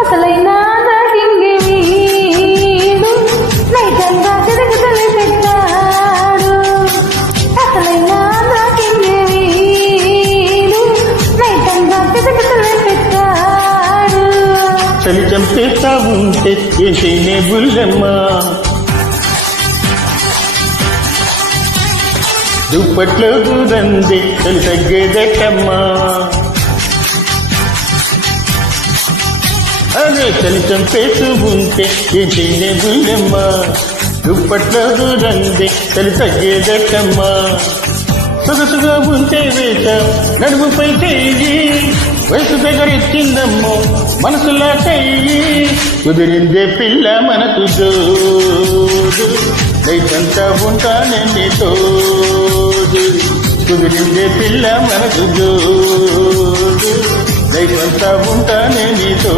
అసలైన డ్రాగింగ్ వీడు. నైజంగా తిరుగుతలే పెట్టాడు. అసలైన డ్రాగింగ్ వీడు. నైజంగా తిరుగుతలే పెట్టాడు. కొంచెం చంపేస్తా ఉంటే చేసేనే బుల్లెమ్మ? దుప్పట్లో దూరంది చలి తగ్గేదట్టమ్మా. అదే చలి చంపేస్తూ ఉంటే చేసేనే బుల్లెమ్మ దుప్పట్లో రందే తల్లి తగ్గేదట్టమ్మా. సొగసుగా ఉంటే వేట నడుముపై చెయ్యి వయసు దగ్గరెచ్చిందమ్మో మనసులా చెయ్యి కుదిరిందే పిల్ల మనకు జోడు రైతంతా ఉంటానే నీతో కుదిరిందే పిల్ల మనకు జోడు రైతంతా ఉంటానే నీతో